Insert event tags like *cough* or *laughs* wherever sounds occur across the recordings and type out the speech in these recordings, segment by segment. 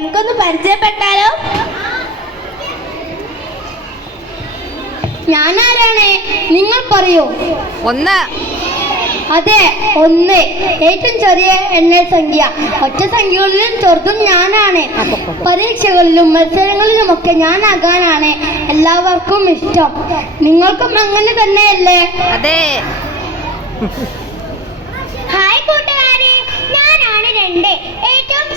നമുക്കൊന്ന് പരിചയപ്പെട്ടാലോ? ഞാൻ ഞാനാരാണ്? നിങ്ങൾ പറയൂ. ഒന്ന്. അതെ ഒന്ന്. ഏറ്റവും ചെറിയ എണ്ണൽ സംഖ്യ. ഒറ്റ സംഖ്യകളിലും ചെറുതും ഞാനാണ്. പരീക്ഷകളിലും മത്സരങ്ങളിലും മത്സരങ്ങളിലുമൊക്കെ ഞാനാകാനാണ് എല്ലാവർക്കും ഇഷ്ടം. നിങ്ങൾക്കും അങ്ങനെ തന്നെയല്ലേ? അതെ. ഹായ് കൂട്ടുകാരെ ഞാനാണ് രണ്ട്.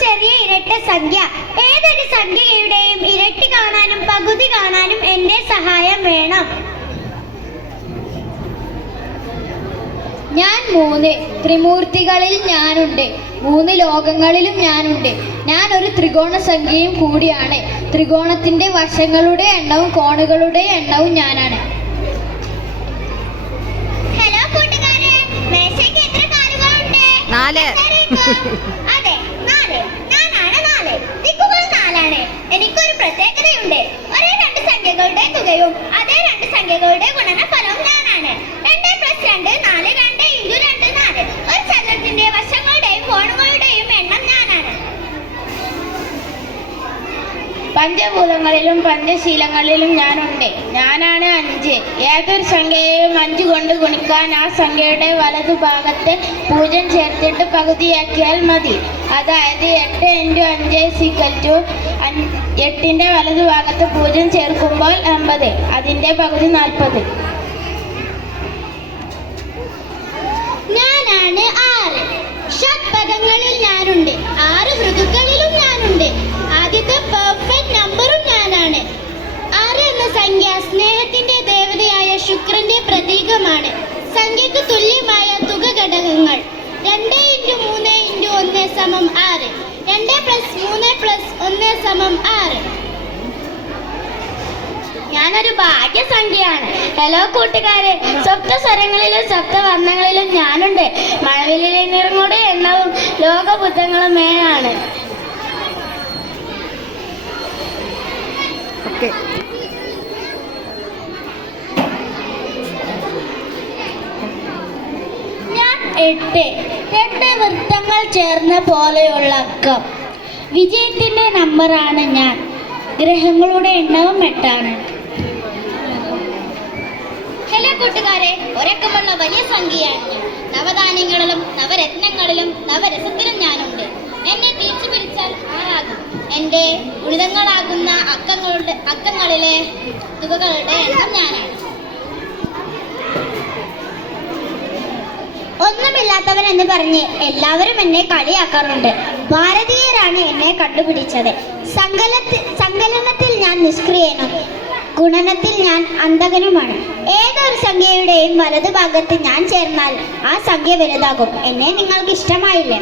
ചെറിയ ഇരട്ട സംഖ്യ. ഏതൊരു സംഖ്യയുടെയും ഇരട്ടി കാണാനും പകുതി കാണാനും എന്റെ സഹായം വേണം. ഞാൻ മൂന്ന് ത്രിമൂർത്തികളിൽ ഞാനുണ്ട്. മൂന്ന് ലോകങ്ങളിലും ഞാനുണ്ട്. ഞാൻ ഒരു ത്രികോണ സംഖ്യയും കൂടിയാണ്. ത്രികോണത്തിന്റെ വശങ്ങളുടെ എണ്ണവും കോണുകളുടെ എണ്ണവും ഞാനാണ്. ഹലോ നാല് *laughs* ഞാനാണ് നാല് ദിക്കുകൾ നാലാണ് എനിക്കൊരു പ്രത്യേകതയുണ്ട് ഒരേ രണ്ട് സംഖ്യകളുടെ തുകയും അതേ രണ്ട് സംഖ്യകളുടെ ഗുണനഫലവും ഞാനാണ് രണ്ട് പ്ലസ് രണ്ട് നാല് രണ്ട് ഇന്റു രണ്ട് നാല് ഒരു ചതുരത്തിന്റെ വശങ്ങളുടെയും കോണുകളുടെയും എണ്ണം ഞാനാണ് പഞ്ചഭൂതങ്ങളിലും പഞ്ചശീലങ്ങളിലും ഞാനുണ്ട്. ഞാനാണ് അഞ്ച്. ഏതൊരു സംഖ്യയെയും അഞ്ച് കൊണ്ട് ഗുണിക്കാൻ ആ സംഖ്യയുടെ വലതുഭാഗത്തെ പൂജ്യം ചേർത്തിട്ട് പകുതിയാക്കിയാൽ മതി. അതായത് എട്ട് ഇന്റു അഞ്ച് സിക്കൽ ടു എട്ടിന്റെ വലതുഭാഗത്ത് പൂജ്യം ചേർക്കുമ്പോൾ അമ്പത്. അതിന്റെ പകുതി നാൽപ്പത്. ശുക്രന്റെ പ്രതീകമാണ്. സംഖ്യക്ക് തുല്യമായ തുക ഘടകങ്ങൾ. രണ്ട് ഇന്റു മൂന്ന് ഇന്റു ഒന്ന് സമം ആറ്. രണ്ട് പ്ലസ് മൂന്ന് പ്ലസ് ഒന്ന് സമം ആറ്. ഞാനൊരു ഭാഗ്യസംഖ്യയാണ്. ഹലോ കൂട്ടുകാരെ. സപ്തസ്വരങ്ങളിലും സപ്തവർണങ്ങളിലും ഞാനുണ്ട്. മഴവിലെ നിറങ്ങളുടെ എണ്ണവും ലോകബുദ്ധങ്ങളും മേലാണ് ഓക്കെ ഞാൻ എട്ട്. രണ്ട് വൃത്തങ്ങൾ ചേർന്ന പോലെയുള്ള അക്കം വിജയത്തിന്റെ നമ്പറാണ് ഞാൻ. ഗ്രഹങ്ങളുടെ എണ്ണവും എട്ടാണ്. ഹലോ കൂട്ടുകാരെ. ഒരക്കമുള്ള വലിയ സംഖ്യയാണ് ഞാൻ. നവധാന്യങ്ങളിലും നവരത്നങ്ങളിലും നവരസത്തിലും ഞാനുണ്ട്. എന്നെ തിരിച്ചു പിടിച്ചാൽ ആരാകും? എന്റെ ഉളിതങ്ങളാകുന്ന അക്കങ്ങളുടെ അക്കങ്ങളിലെ തുകകളുടെ എണ്ണം ഞാനാണ്. ഒന്നുമില്ലാത്തവൻ എന്ന് പറഞ്ഞ് എല്ലാവരും എന്നെ കളിയാക്കാറുണ്ട്. ഭാരതീയരാണ് എന്നെ കണ്ടുപിടിച്ചത്. സങ്കലത്തിൽ സങ്കലനത്തിൽ ഞാൻ നിഷ്ക്രിയനും ഗുണനത്തിൽ ഞാൻ അന്തകനുമാണ് ഏതൊരു സംഖ്യയുടെയും വലതുഭാഗത്ത് ഞാൻ ചേർന്നാൽ ആ സംഖ്യ വലുതാകും. എന്നെ നിങ്ങൾക്ക് ഇഷ്ടമായില്ലേ